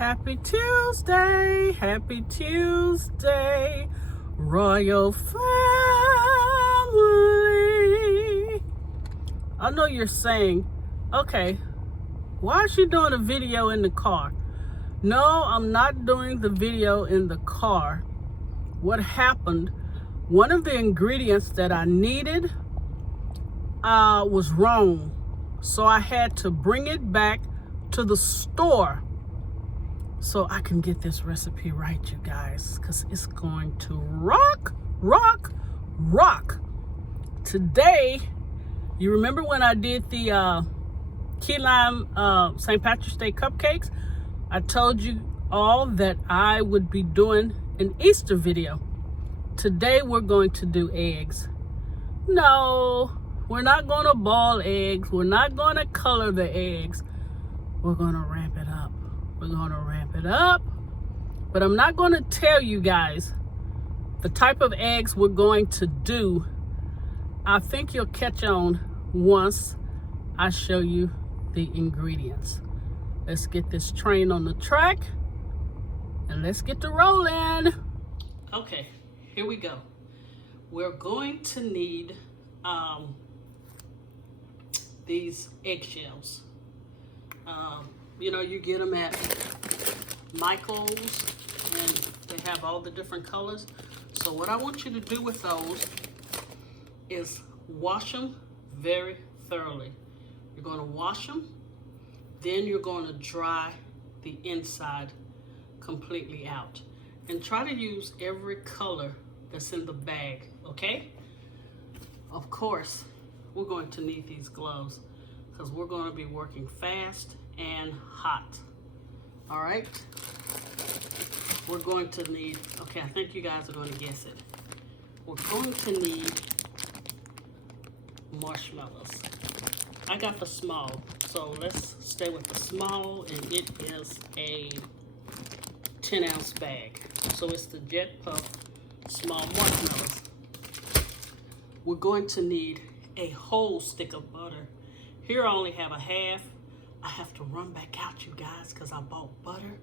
Happy Tuesday, happy Tuesday, Royal Family. I know you're saying, okay, why is she doing a video in the car? No, I'm not doing the video in the car. What happened, one of the ingredients that I needed was wrong. So I had to bring it back to the store so I can get this recipe right, you guys, because it's going to rock, rock, rock. Today, you remember when I did the key lime St. Patrick's Day cupcakes? I told you all that I would be doing an Easter video. Today, we're going to do eggs. No, we're not going to boil eggs. We're not going to color the eggs. We're going to ramp it up. We're going to ramp it up. But I'm not going to tell you guys the type of eggs we're going to do. I think you'll catch on once I show you the ingredients. Let's get this train on the track and let's get to rolling. Okay, here we go. We're going to need these eggshells. You know, you get them at Michael's and they have all the different colors. So what I want you to do with those is wash them very thoroughly. You're going to wash them, then you're going to dry the inside completely out. And try to use every color that's in the bag, okay? Of course, we're going to need these gloves because we're going to be working fast and hot. All right, we're going to need, okay, I think you guys are going to guess it. We're going to need marshmallows. I got the small, so let's stay with the small, and it is a 10-ounce bag. So it's the Jet Puff small marshmallows. We're going to need a whole stick of butter. Here I only have a half. I have to run back out, you guys, because I bought butter,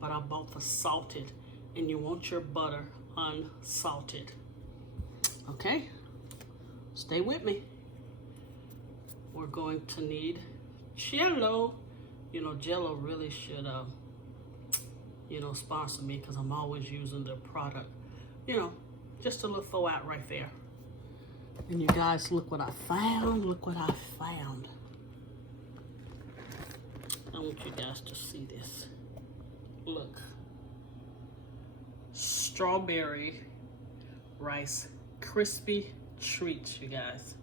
but I bought the salted, and you want your butter unsalted. Okay, stay with me. We're going to need jello. You know, jello really should, you know, sponsor me because I'm always using their product. You know, just a little throw out right there. And you guys, look what I found. Look what I found. I want you guys to see this. Look. Strawberry Rice Krispie treats, you guys.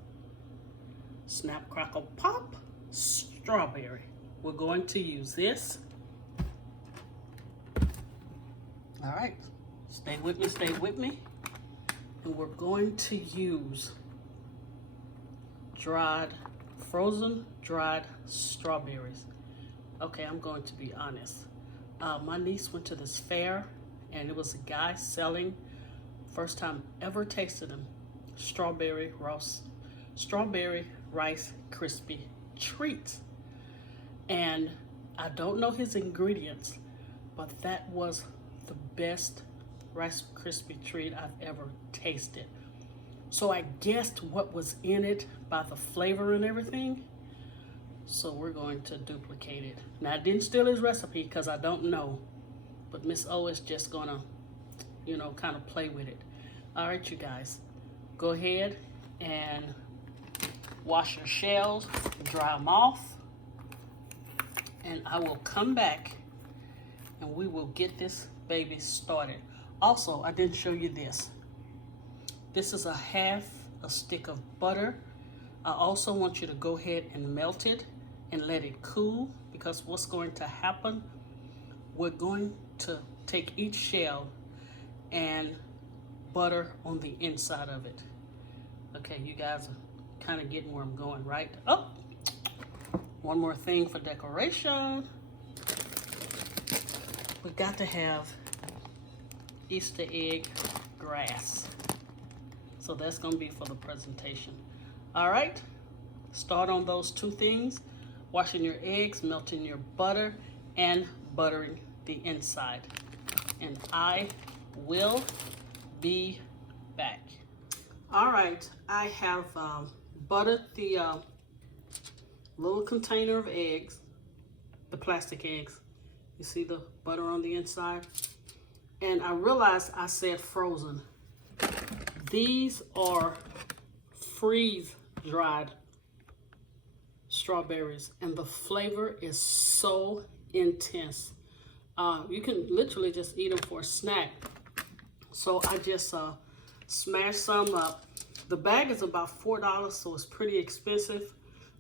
Snap, crackle, pop, strawberry. We're going to use this. All right, stay with me, stay with me. And we're going to use frozen dried strawberries. Okay, I'm going to be honest. My niece went to this fair and it was a guy selling, first time ever tasted them, strawberry Rice Krispie treats. And I don't know his ingredients, but that was the best Rice Krispie treat I've ever tasted. So I guessed what was in it by the flavor and everything. So we're going to duplicate it. Now I didn't steal his recipe because I don't know, but Miss O is just gonna, you know, kind of play with it. All right, you guys, go ahead and wash your shells, dry them off, and I will come back and we will get this baby started. Also, I didn't show you this. This is a half a stick of butter. I also want you to go ahead and melt it and let it cool, because what's going to happen, we're going to take each shell and butter on the inside of it. Okay, you guys are kind of getting where I'm going, right? Oh, one more thing for decoration. We got to have Easter egg grass. So that's going to be for the presentation. All right, start on those two things: washing your eggs, melting your butter, and buttering the inside. And I will be back. All right, I have buttered the little container of eggs, the plastic eggs. You see the butter on the inside? And I realized I said frozen. These are freeze-dried strawberries, and the flavor is so intense. You can literally just eat them for a snack. So I just smashed some up. The bag is about $4, so it's pretty expensive,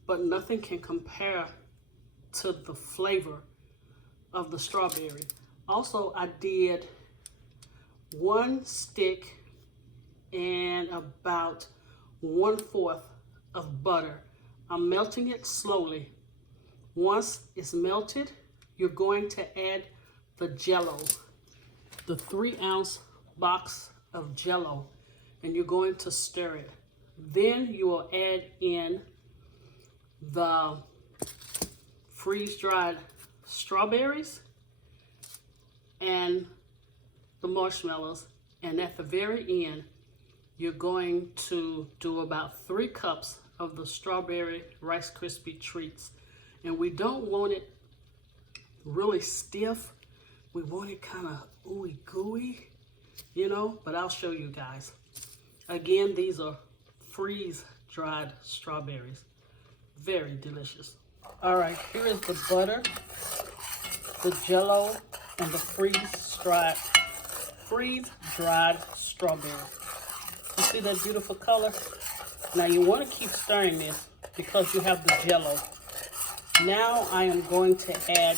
but nothing can compare to the flavor of the strawberry. Also, I did 1 stick and about 1/4 of butter. I'm melting it slowly. Once it's melted, you're going to add the jello, the 3-ounce box of jello, and you're going to stir it. Then you will add in the freeze-dried strawberries and the marshmallows, and at the very end, you're going to do about 3 cups of the strawberry Rice Krispie treats. And we don't want it really stiff. We want it kind of ooey gooey, you know, but I'll show you guys. Again, these are freeze-dried strawberries. Very delicious. All right, here is the butter, the jello, and the freeze-dried strawberry. You see that beautiful color? Now you want to keep stirring this because you have the jello. Now I am going to add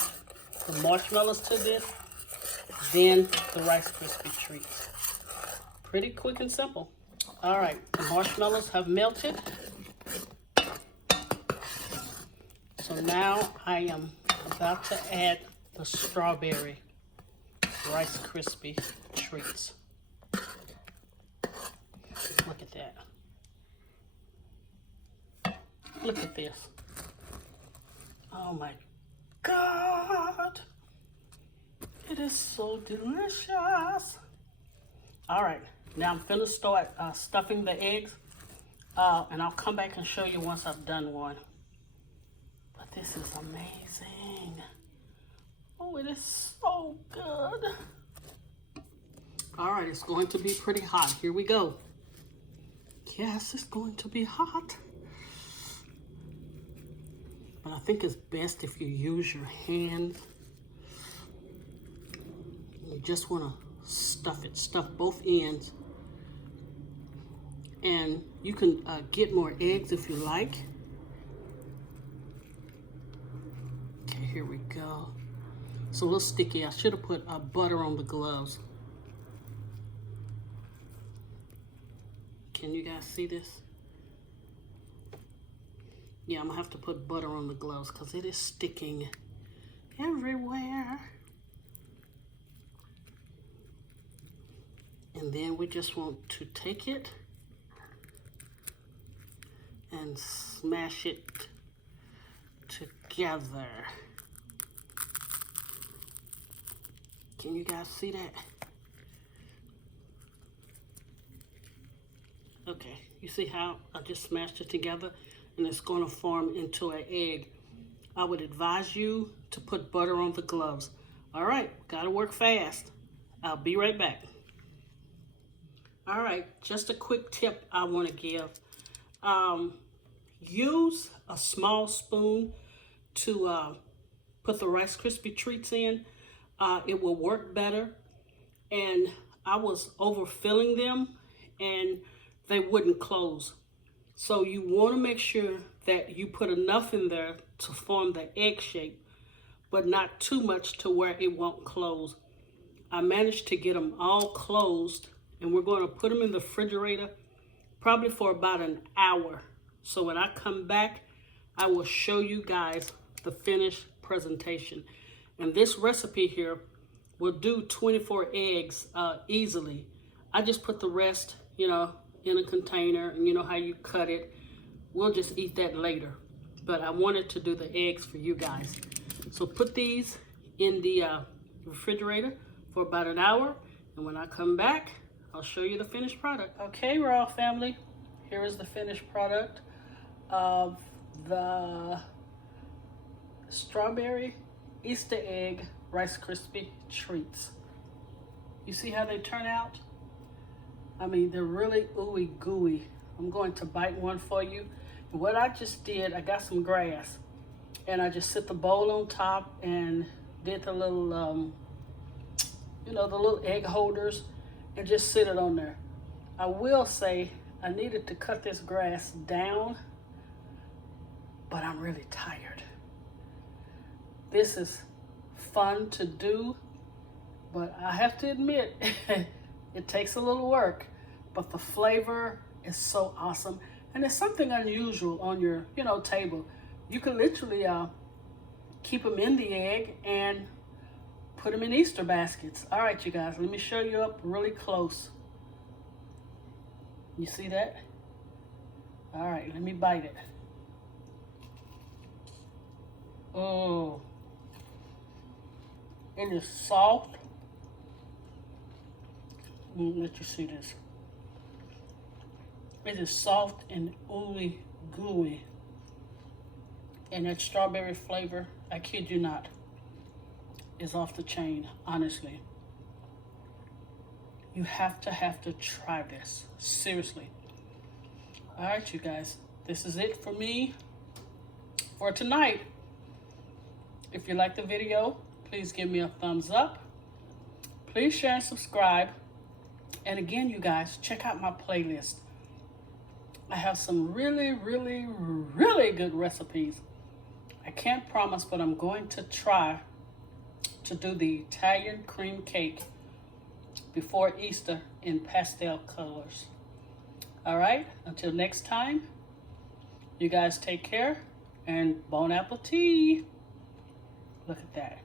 the marshmallows to this, then the Rice Krispie treats. Pretty quick and simple. All right, the marshmallows have melted. So now I am about to add the strawberry Rice Krispie treats. Look at that. Look at this. Oh my God. It is so delicious. All right, now I'm finna start stuffing the eggs, and I'll come back and show you once I've done one. But this is amazing. Oh, it is so good. All right, it's going to be pretty hot. Here we go. Yes, it's going to be hot. But I think it's best if you use your hands. You just want to stuff both ends. And you can get more eggs if you like. Okay, here we go. It's a little sticky. I should have put butter on the gloves. Can you guys see this? Yeah, I'm gonna have to put butter on the gloves because it is sticking everywhere. And then we just want to take it and smash it together. Can you guys see that? Okay, you see how I just smashed it together and it's going to form into an egg. I would advise you to put butter on the gloves. All right, gotta work fast. I'll be right back. All right, just a quick tip I want to give. Use a small spoon to put the Rice Krispie treats in. It will work better. And I was overfilling them and they wouldn't close. So you want to make sure that you put enough in there to form the egg shape, but not too much to where it won't close. I managed to get them all closed, and we're going to put them in the refrigerator probably for about an hour. So when I come back, I will show you guys the finished presentation. And this recipe here will do 24 eggs easily. I just put the rest, you know, in a container, and you know how you cut it. We'll just eat that later. But I wanted to do the eggs for you guys. So put these in the refrigerator for about an hour. And when I come back, I'll show you the finished product. Okay, Raw family, here is the finished product of the strawberry Easter egg Rice Krispie treats. You see how they turn out? I mean, they're really ooey gooey. I'm going to bite one for you. And what I just did, I got some grass and I just set the bowl on top and did the little, you know, the little egg holders and just sit it on there. I will say I needed to cut this grass down, but I'm really tired. This is fun to do, but I have to admit, it takes a little work, but the flavor is so awesome. And it's something unusual on your, you know, table. You can literally keep them in the egg and put them in Easter baskets. All right, you guys, let me show you up really close. You see that? All right, let me bite it. Oh, it is soft. Let you see this. It is soft and ooey gooey. And that strawberry flavor, I kid you not, is off the chain, honestly. You have to try this, seriously. All right, you guys, this is it for me for tonight. If you like the video, please give me a thumbs up. Please share and subscribe. And again, you guys, check out my playlist. I have some really good recipes. I can't promise, but I'm going to try to do the Italian cream cake before Easter in pastel colors. All right, until next time, you guys take care and bon appetit. Look at that.